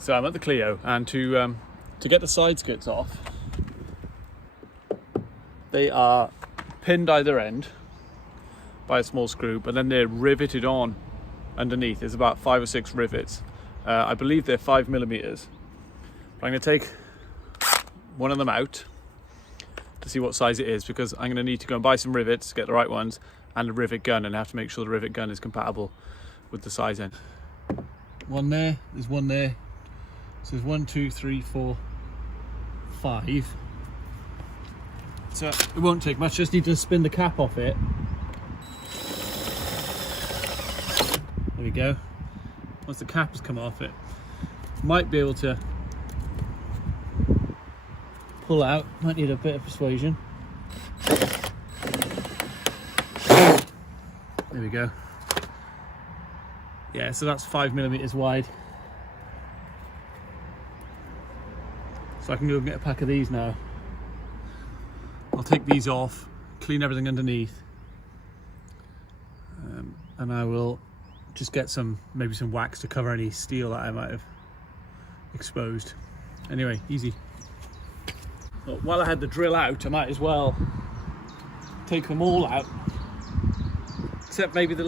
So I'm at the Clio, and to get the side skirts off, they are pinned either end by a small screw, but then they're riveted on underneath. There's about 5 or 6 rivets. I believe they're 5mm. But I'm going to take one of them out to see what size it is, because I'm going to need to go and buy some rivets, get the right ones, and a rivet gun, and I have to make sure the rivet gun is compatible with the size end. One there, there's one there. So there's 1, 2, 3, 4, 5. So it won't take much, just need to spin the cap off it. There we go. Once the cap has come off it, might be able to pull out, might need a bit of persuasion. There we go. Yeah, so that's 5mm wide. So I can go and get a pack of these now. I'll take these off, clean everything underneath, and I will just get maybe some wax to cover any steel that I might have exposed. Anyway, easy. But while I had the drill out, I might as well take them all out, except maybe the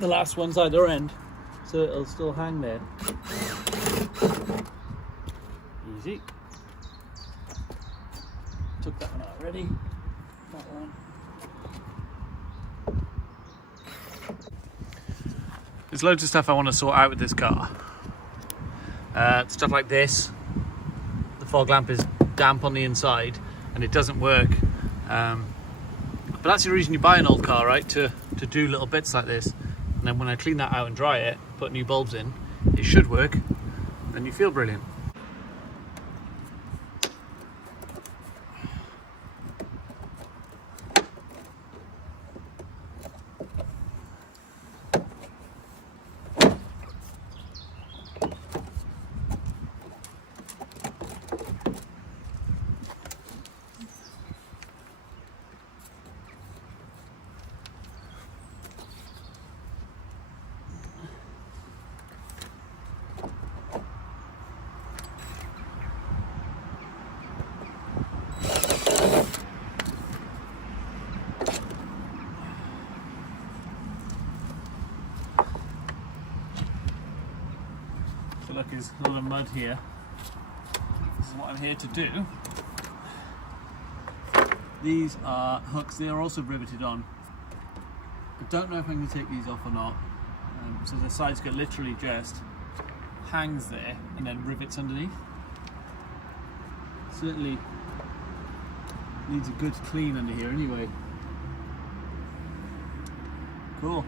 last ones either end, so it'll still hang there. Easy. Took that one out already. That one. There's loads of stuff I want to sort out with this car. Stuff like this. The fog lamp is damp on the inside and it doesn't work. But that's the reason you buy an old car, right? To do little bits like this. And then when I clean that out and dry it, put new bulbs in, it should work. Then you feel brilliant. Look, there's a lot of mud here. This is what I'm here to do. These are hooks, they are also riveted on. I don't know if I'm going to take these off or not. So the side skirt literally just hangs there and then rivets underneath. Certainly needs a good clean under here anyway. Cool.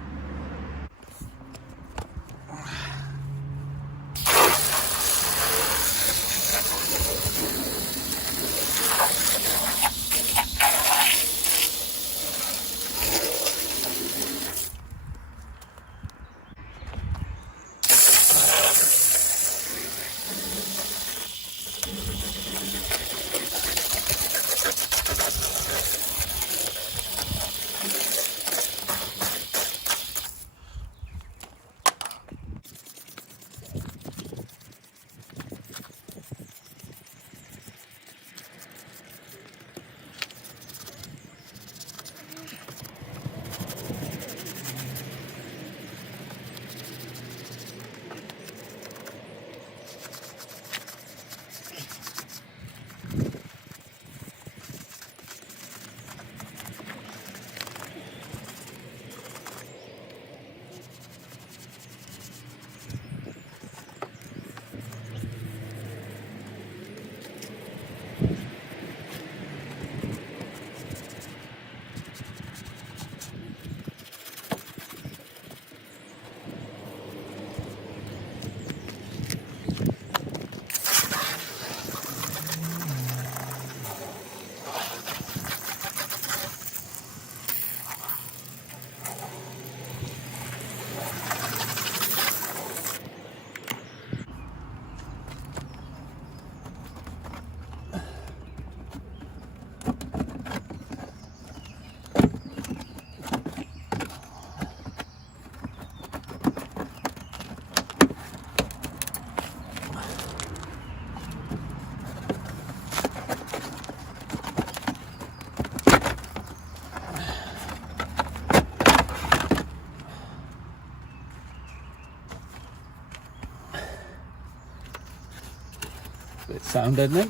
a bit sound, doesn't it?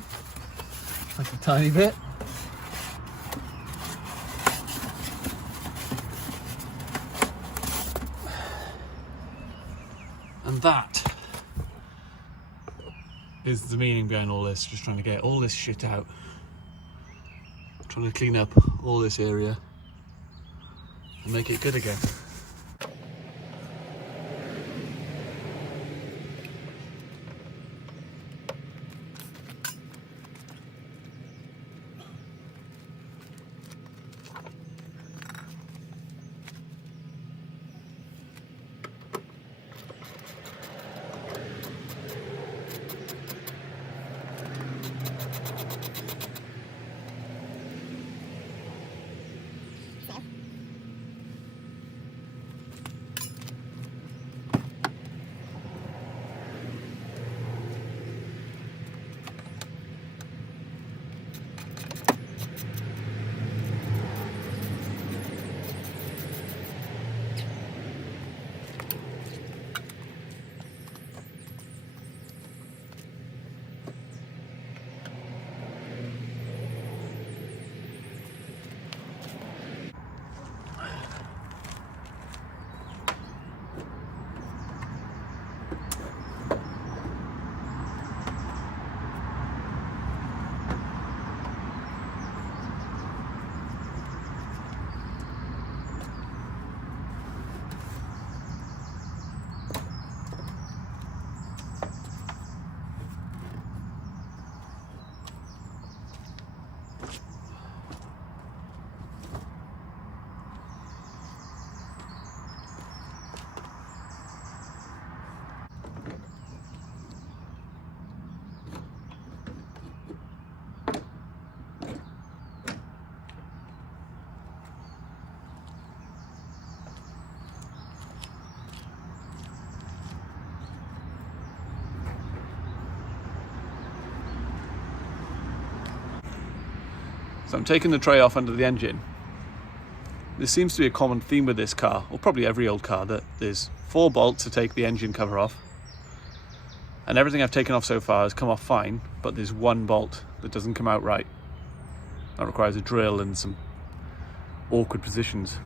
Like a tiny bit. And that is the meaning behind all this, just trying to get all this shit out. Trying to clean up all this area and make it good again. So I'm taking the tray off under the engine. There seems to be a common theme with this car, or probably every old car, that there's 4 bolts to take the engine cover off. And everything I've taken off so far has come off fine, but there's 1 bolt that doesn't come out right. That requires a drill and some awkward positions.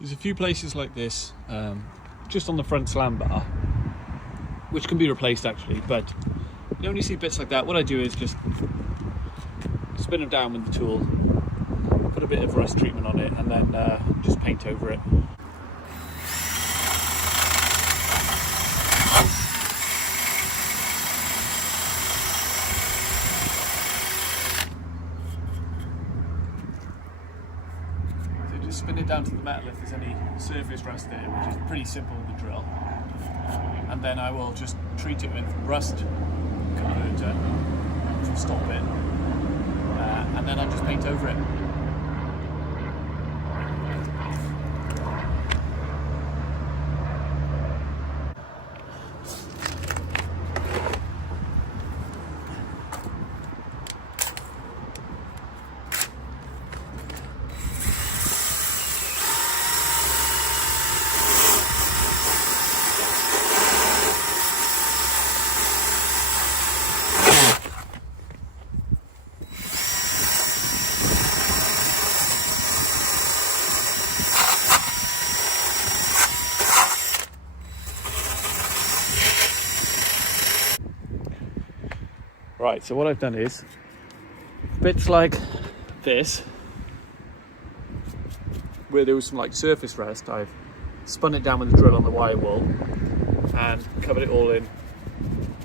There's a few places like this, just on the front slam bar, which can be replaced actually, but you know, when you see bits like that, what I do is just spin them down with the tool, put a bit of rust treatment on it, and then just paint over it. So just spin it down to the metal if there's any surface rust there, which is pretty simple with the drill. And then I will just treat it with rust converter, which will stop it, and then I'll just paint over it. Right, so what I've done is, bits like this, where there was some like surface rust, I've spun it down with the drill on the wire wool and covered it all in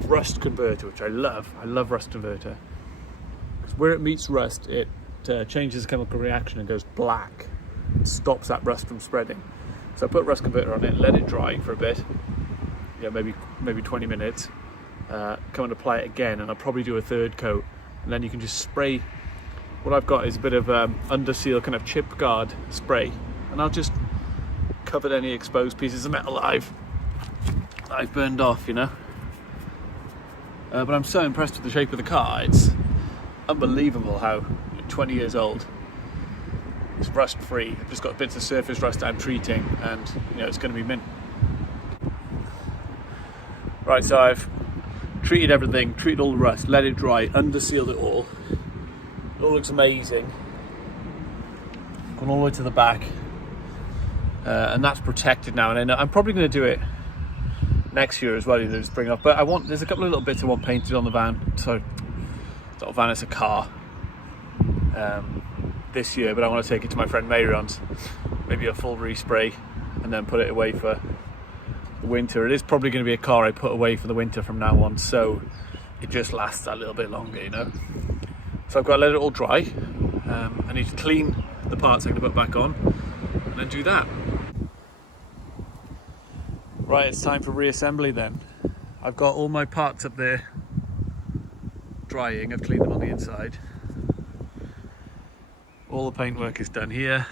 rust converter, which I love. I love rust converter. Because where it meets rust, it changes the chemical reaction and goes black. It stops that rust from spreading. So I put rust converter on it, let it dry for a bit, you know, maybe 20 minutes. Come and apply it again, and I'll probably do a third coat, and then you can just spray. What I've got is a bit of under seal kind of chip guard spray, and I'll just cover any exposed pieces of metal that I've burned off, you know. But I'm so impressed with the shape of the car. It's unbelievable how 20 years old, it's rust free. I've just got bits of surface rust I'm treating, and you know, it's going to be mint. Right, so I've treated everything, treated all the rust, let it dry, under sealed it all. It all looks amazing. Gone all the way to the back, and that's protected now. And then I'm probably going to do it next year as well, either just bring up. But there's a couple of little bits I want painted on the van. So it's not a van, it's a car. This year, but I want to take it to my friend Mayrion's, maybe a full respray, and then put it away for the winter. It is probably going to be a car I put away for the winter from now on, so it just lasts a little bit longer, you know. So I've got to let it all dry. I need to clean the parts I'm going to put back on, and then do that. Right, it's time for reassembly then. I've got all my parts up there drying. I've cleaned them on the inside. All the paintwork is done here.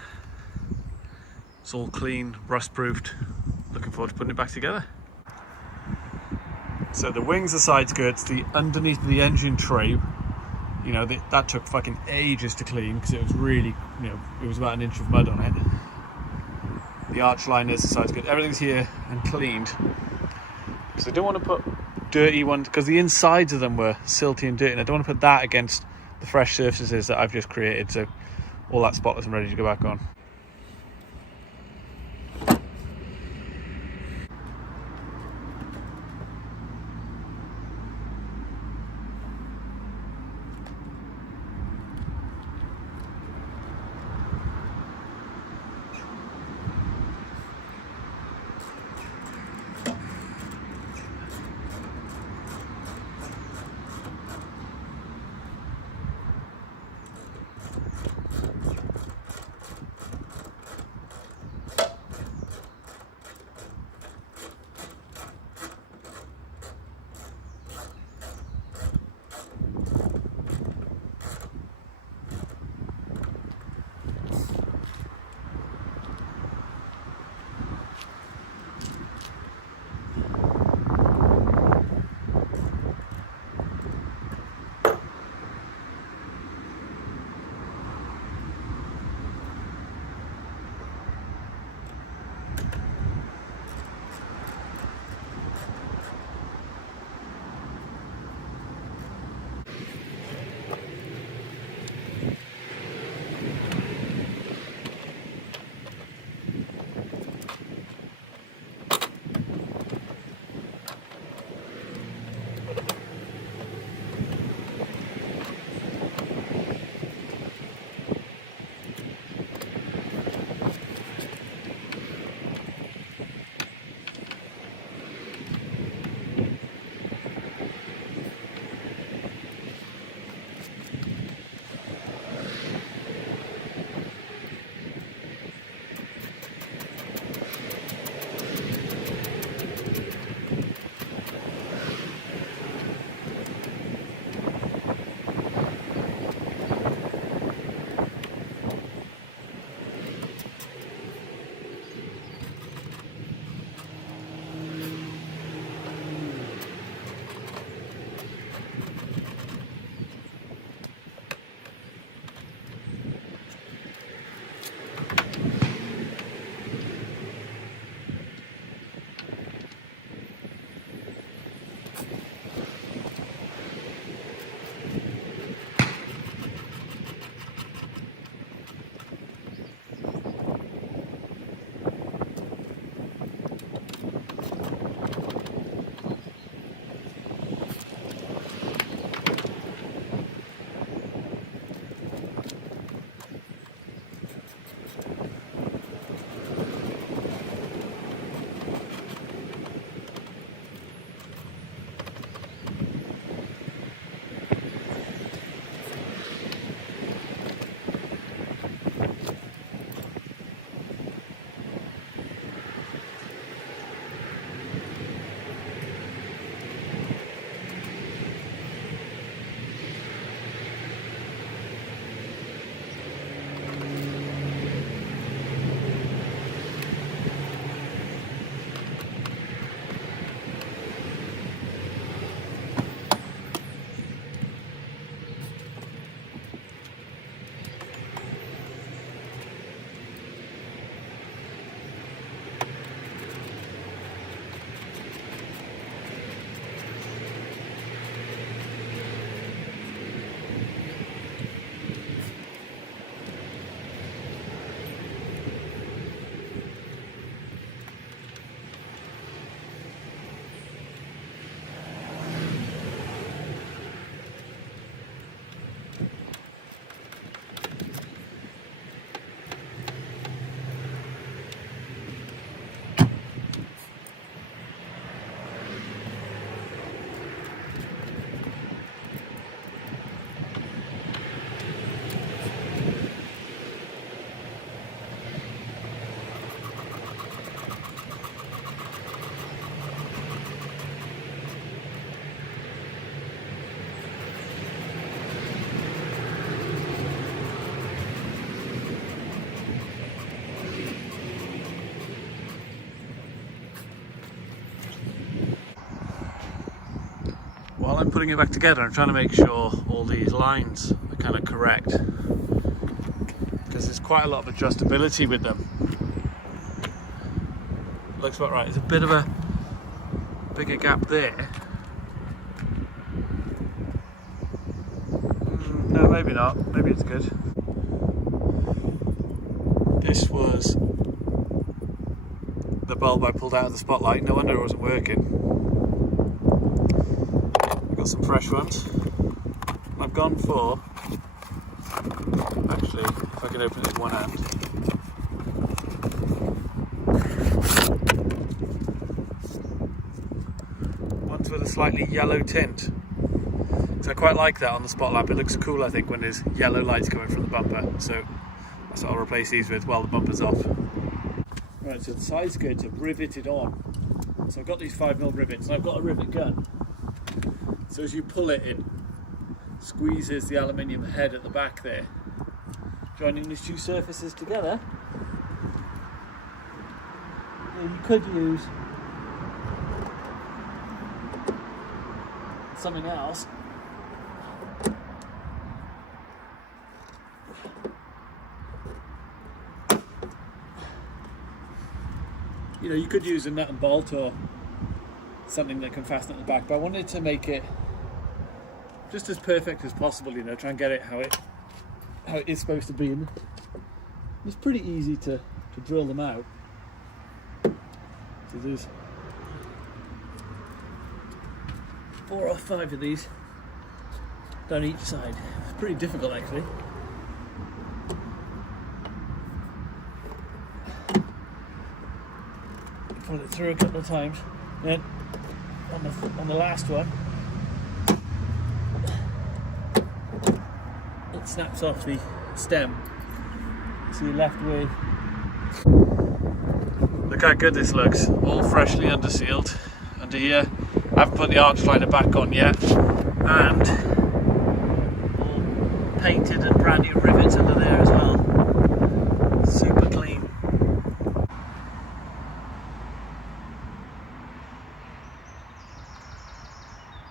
It's all clean, rust proofed. Looking forward to putting it back together. So the wings are side skirts, the underneath the engine tray, you know, that took fucking ages to clean because it was really, you know, it was about an inch of mud on it. The arch liners, the side skirts, everything's here and cleaned. Because I don't want to put dirty ones, because the insides of them were silty and dirty, and I don't want to put that against the fresh surfaces that I've just created. So all that spotless and ready to go back on. I'm putting it back together, I'm trying to make sure all these lines are kind of correct, because there's quite a lot of adjustability with them. Looks about right. There's a bit of a bigger gap there. No, maybe not. Maybe it's good. This was the bulb I pulled out of the spotlight. No wonder it wasn't working. I've got some fresh ones. I've gone for, actually, if I can open it with one hand. Ones with a slightly yellow tint. So I quite like that on the spot lamp. It looks cool, I think, when there's yellow lights coming from the bumper. So that's what I'll replace these with while the bumper's off. Right, so the side skirts are riveted on. So I've got these 5mm rivets and I've got a rivet gun. So as you pull it, it squeezes the aluminium head at the back there. Joining these two surfaces together, you could use something else. You know, you could use a nut and bolt or something that can fasten at the back, but I wanted to make it just as perfect as possible, you know, try and get it how it is supposed to be. And it's pretty easy to drill them out. So there's 4 or 5 of these down each side. It's pretty difficult, actually. Pull it through a couple of times, then on the last one it snaps off the stem, so you're left with, look how good this looks, all freshly under sealed under here. I haven't put the arch liner back on yet, and